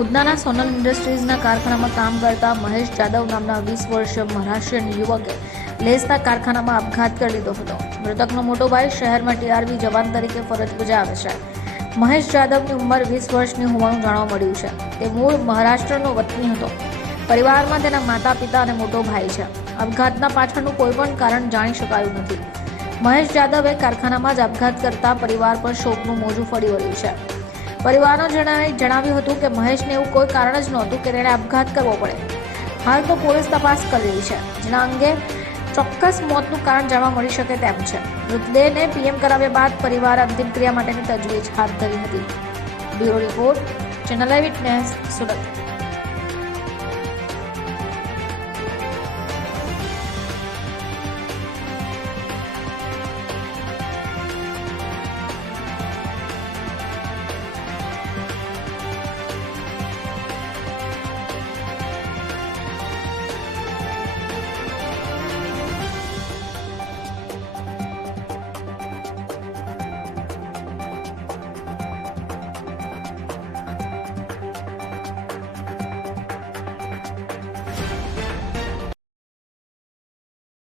ઉધનાના સોનલ ઇન્ડસ્ટ્રીઝના કારખાનામાં કામ કરતા મહેશ જાદવ નામના 20 વર્ષીય મહારાષ્ટ્રીયન યુવકે લેસના કારખાનામાં આપઘાત કરી લીધો હતો. મૃતકનો મોટો ભાઈ શહેરમાં ટીઆરબી જવાન તરીકે ફરજ બજાવે છે. મહેશ જાદવની ઉંમર 20 વર્ષની હોવાનું જાણવા મળ્યું છે. તે મૂળ મહારાષ્ટ્રનો વતની હતો. પરિવારમાં તેના માતા પિતા અને મોટો ભાઈ છે. આપઘાતના પાછળનું કોઈ પણ કારણ જાણી શકાયું નથી. મહેશ જાદવે કારખાનામાં જ આપઘાત કરતા પરિવાર પર શોકનું મોજું ફરી વળ્યું છે. પરિવારનો જણાવ્યું હતું કે મહેશને એવું કોઈ કારણ જ નહોતું કે તેણે આપઘાત કરવો પડે. હાલ તો પોલીસ તપાસ કરી રહી છે, જેના અંગે ચોક્કસ મોતનું કારણ જાણવા મળી શકે તેમ છે. મૃતદેહને પીએમ કરાવ્યા બાદ પરિવારે અંતિમ ક્રિયા માટેની તજવીજ હાથ ધરી હતી. બ્યુરો રિપોર્ટ, ચેનલ આઈ વિટનેસ, સુરત.